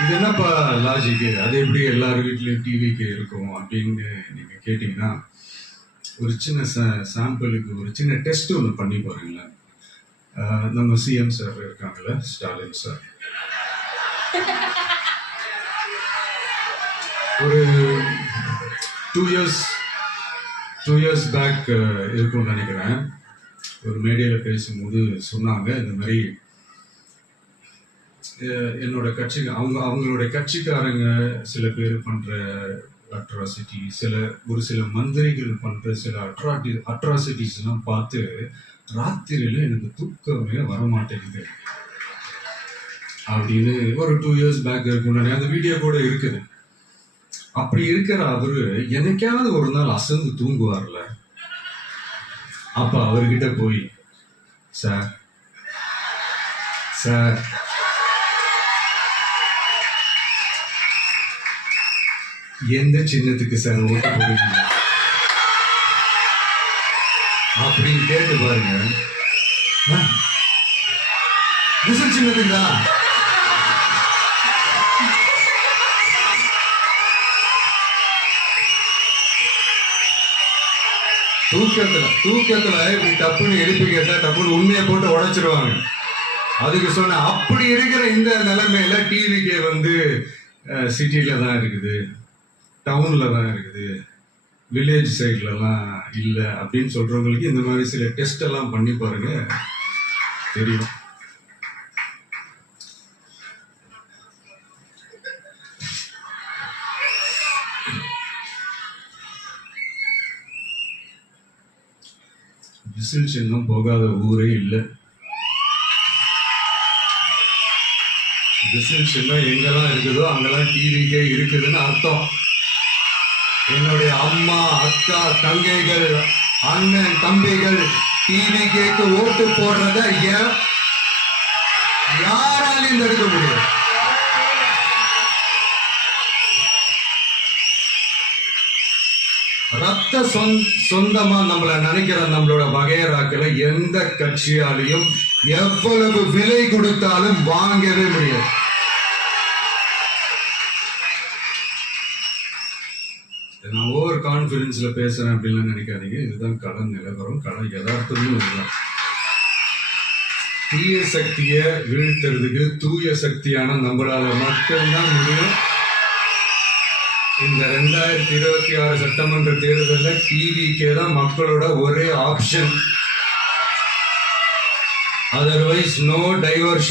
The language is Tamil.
இது என்னப்பா லாஜிக்கு, அது எப்படி எல்லார் வீட்லயும் டிவிக்கு இருக்கும் அப்படின்னு நீங்க கேட்டீங்கன்னா, ஒரு சின்ன சாம்பிளுக்கு ஒரு சின்ன டெஸ்ட் ஒன்று பண்ணி பாருங்களேன். நம்ம சிஎம் சார் இருக்காங்கல்ல, ஸ்டாலின் சார், ஒரு 2 இயர்ஸ் பேக் இருக்கும்னு நினைக்கிறேன். ஒரு மேடையில் பேசும்போது சொன்னாங்க, இந்த மாதிரி என்னோட கட்சிக்கு அவங்களுடைய கட்சிக்காரங்க சில பேர் பண்ற அட்ராசிட்டி, ஒரு சில மந்திரிகள் பண்ற சில அட்ராசிட்டிஸ் எல்லாம் பார்த்து ராத்திரியில எனக்கு தூக்கமே வரமாட்டேங்குது அப்படின்னு ஒரு 2 இயர்ஸ் பேக் இருக்கும். அந்த வீடியோ கூட இருக்குது. அப்படி இருக்கிற அவரு என்னைக்காவது ஒரு நாள் அசந்து தூங்குவார்ல, அப்ப அவர்கிட்ட போய், சார் சார் எந்த சின்னத்துக்கு சார் ஓட்டு போடுவீங்க அப்படின்னு கேட்டு பாருங்க. விசில் சின்னத்துக்குதா? தூக்கத்துல இப்படி டப்புன்னு எழுப்பி கேட்டா டப்புன்னு உண்மையை போட்டு உடைச்சிருவாங்க. அதுக்கு சொன்ன அப்படி இருக்கிற இந்த நிலைமையில டிவிக்கே வந்து சிட்டில தான் இருக்குது, டவுன்ல தான் இருக்குது, வில்லேஜ் சைட்லலாம் இல்லை அப்படின்னு சொல்றவங்களுக்கு இந்த மாதிரி சில டெஸ்ட் எல்லாம் பண்ணி பாருங்க, தெரியும். விசில் சின்னம் போகாத ஊரே இல்லை. விசில் சின்னம் எங்கெல்லாம் இருக்குதோ அங்கெல்லாம் டிவிக்கே இருக்குதுன்னு அர்த்தம். என்னுடைய அம்மா, அக்கா, தங்கைகள், அண்ணன், தம்பிகள் டிவிக்கு ஓட்டு போடுறத யாராலையும் தடுக்க முடியும். ரத்த சொந்தமா நம்மள நினைக்கிற நம்மளோட வகையராக்களை எந்த கட்சியாலையும் எவ்வளவு விலை கொடுத்தாலும் வாங்கவே முடியாது. நான் ஓவர் கான்பிடன்ஸ்ல பேசுறேன் அப்படின்னு நினைக்காதீங்க. இதுதான் கள நிலவரம், கள யதார்த்தமும் இதுதான். தீய சக்தியை வீழ்த்துறதுக்கு தூய சக்தியான நம்மளால மட்டும்தான் முடியும். இந்த 2026 சட்டமன்ற தேர்தலில் டிவிக்கே தான் மக்களோட ஒரே ஆப்ஷன். Otherwise no diversion.